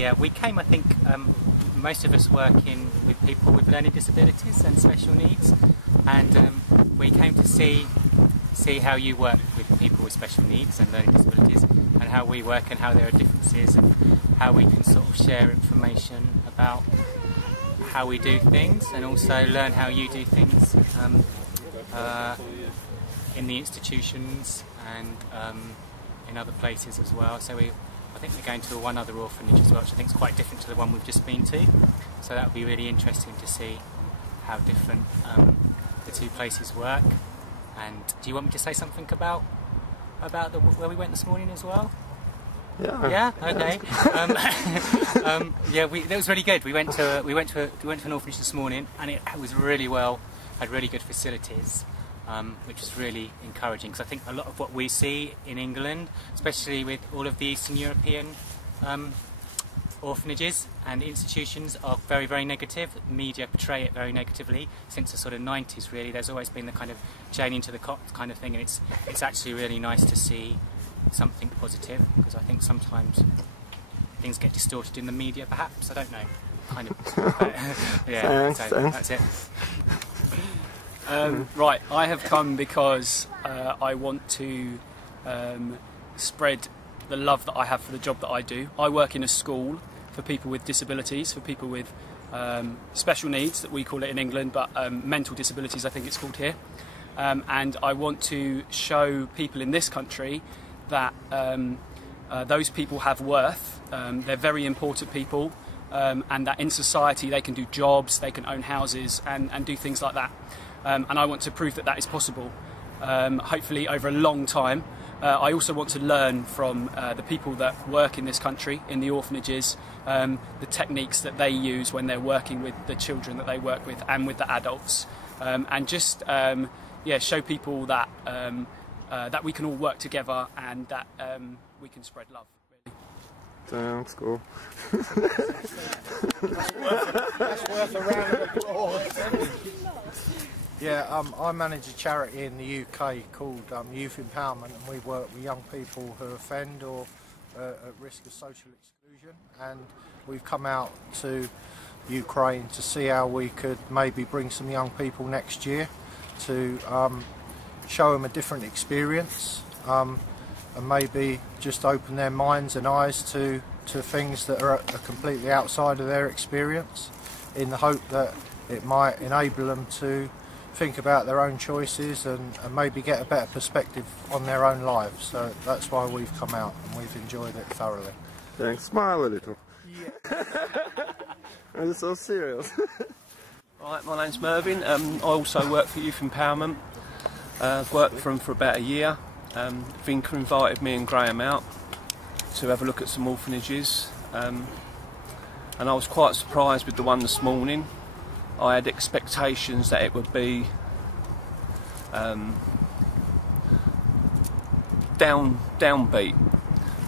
Yeah, we came, I think, most of us working with people with learning disabilities and special needs, and we came to see how you work with people with special needs and learning disabilities, and how we work and how there are differences, and how we can sort of share information about how we do things, and also learn how you do things in the institutions and in other places as well. So I think we're going to one other orphanage as well, which I think is quite different to the one we've just been to. So that would be really interesting to see how different the two places work. And do you want me to say something about where we went this morning as well? Yeah. Yeah. Okay. Yeah, that was really good. We went to an orphanage this morning, and it was really well. Had really good facilities, which was really encouraging, because I think a lot of what we see in England, especially with all of the Eastern European orphanages and institutions, are very, very negative. The media portray it very negatively since the sort of 90s, really. There's always been the kind of chaining to the cops kind of thing, and it's actually really nice to see something positive, because I think sometimes things get distorted in the media, perhaps. I don't know. Kind of. Yeah, so that's it. Right, I have come because I want to spread the love that I have for the job that I do. I work in a school for people with disabilities, for people with special needs, that we call it in England, but mental disabilities I think it's called here. And I want to show people in this country that those people have worth, they're very important people, and that in society they can do jobs, they can own houses and do things like that. And I want to prove that that is possible, hopefully over a long time. I also want to learn from the people that work in this country, in the orphanages, the techniques that they use when they're working with the children that they work with and with the adults, and just show people that that we can all work together, and that we can spread love. Sounds cool. That's worth a round of applause. Yeah, I manage a charity in the UK called Youth Empowerment, and we work with young people who offend or at risk of social exclusion. And we've come out to Ukraine to see how we could maybe bring some young people next year to show them a different experience, and maybe just open their minds and eyes to things that are completely outside of their experience, in the hope that it might enable them to think about their own choices and maybe get a better perspective on their own lives. So that's why we've come out, and we've enjoyed it thoroughly. Thanks. Smile a little. Yeah. I'm so serious. Right, my name's Mervyn. I also work for Youth Empowerment. I've worked for them for about a year. Vinca invited me and Graham out to have a look at some orphanages, and I was quite surprised with the one this morning. I had expectations that it would be downbeat,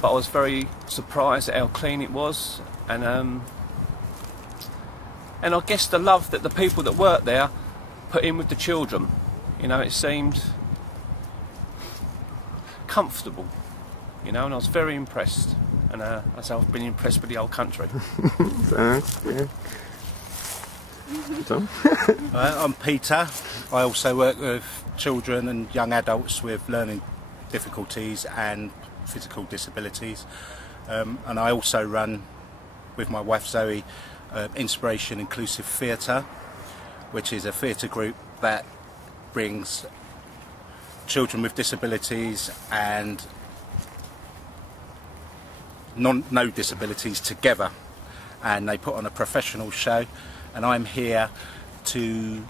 but I was very surprised at how clean it was, and I guess the love that the people that work there put in with the children. You know, it seemed comfortable, you know, and I was very impressed, and as I've been impressed with the whole country. Thanks. Yeah. I'm Peter. I also work with children and young adults with learning difficulties and physical disabilities, and I also run, with my wife Zoe, Inspiration Inclusive Theatre, which is a theatre group that brings children with disabilities and no disabilities together, and they put on a professional show, and I'm here to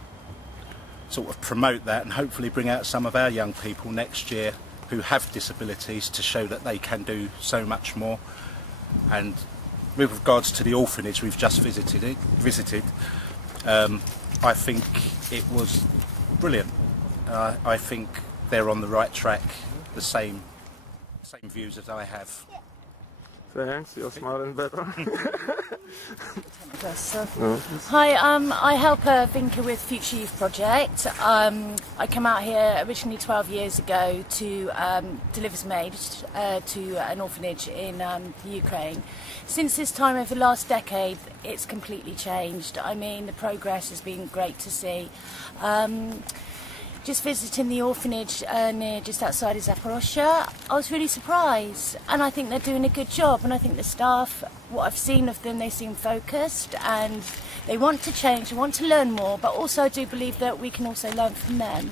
sort of promote that and hopefully bring out some of our young people next year who have disabilities, to show that they can do so much more. And with regards to the orphanage we've just visited, I think it was brilliant. I think they're on the right track, the same views as I have. Thanks, you're smiling better. Hi, I help Vinca with Future Youth Project. I came out here originally 12 years ago to deliver some aid to an orphanage in the Ukraine. Since this time over the last decade, it's completely changed. I mean, the progress has been great to see. Just visiting the orphanage near just outside of Zaporojya, I was really surprised, and I think they're doing a good job, and I think the staff, what I've seen of them, they seem focused and they want to change, they want to learn more, but also I do believe that we can also learn from them.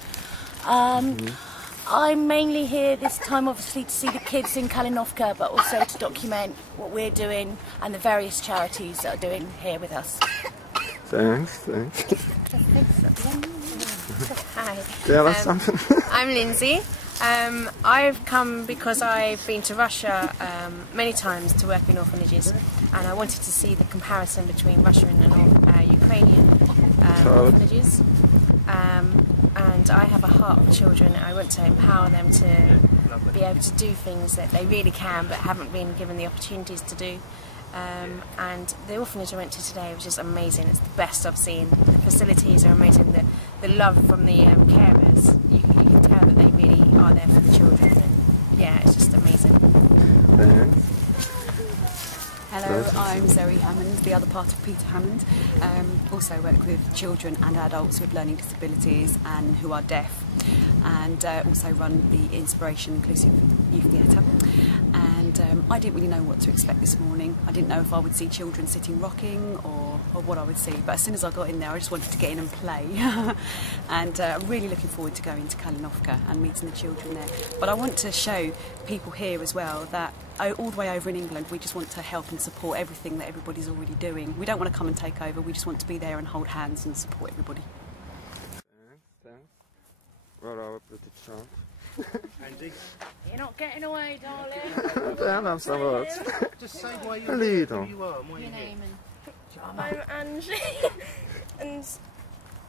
I'm mainly here this time obviously to see the kids in Kalinovka, but also to document what we're doing and the various charities that are doing here with us. Thanks. Hi. Yeah, that's something. I'm Lindsay. I've come because I've been to Russia many times to work in orphanages, and I wanted to see the comparison between Russian and Ukrainian orphanages. And I have a heart for children. I want to empower them to be able to do things that they really can but haven't been given the opportunities to do. And the orphanage I went to today was just amazing. It's the best I've seen. The facilities are amazing. The love from the carers, you can tell that they really are there for the children. And yeah, it's just amazing. Hello, I'm Zoe Hammond, the other part of Peter Hammond. Also work with children and adults with learning disabilities and who are deaf, and also run the Inspiration Inclusive Youth Theatre. And I didn't really know what to expect this morning. I didn't know if I would see children sitting rocking or what I would see, but as soon as I got in there I just wanted to get in and play. And I'm really looking forward to going to Kalinovka and meeting the children there. But I want to show people here as well that all the way over in England we just want to help and support everything that everybody's already doing. We don't want to come and take over, we just want to be there and hold hands and support everybody. Thanks. Well, our pretty chance. You're not getting away, darling. Yeah, that's some words. Just say why you're here, who you are, and why Your you're here. name and I'm Angie and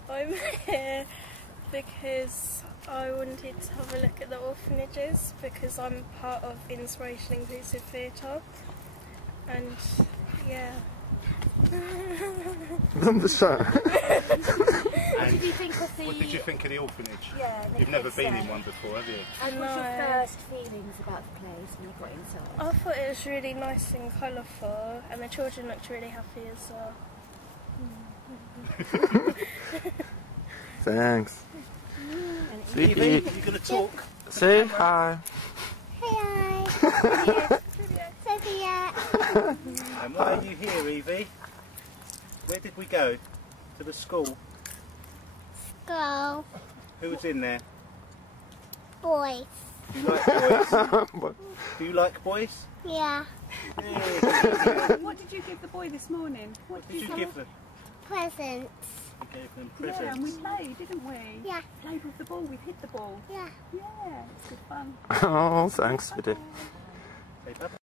I'm here because I wanted to have a look at the orphanages because I'm part of Inspiration Inclusive Theatre, and yeah. The show. What did you think of the... What did you think of the orphanage? Yeah, You've never been in one before, have you? And what's your first feelings about the place when you got inside? I thought it was really nice and colourful, and the children looked really happy as well. Thanks. Evie, you going to talk? Say hi. And why are you here, Evie? Where did we go? To the school? School. Who was in there? Boys. Do you like boys? Do you like boys? Yeah. What did you give the boy this morning? What did you give them? Presents. You gave them presents. Yeah, and we played, didn't we? Yeah. Played with the ball, we've hit the ball. Yeah. Yeah, it's good fun. Oh, thanks, Biddy. Say bye.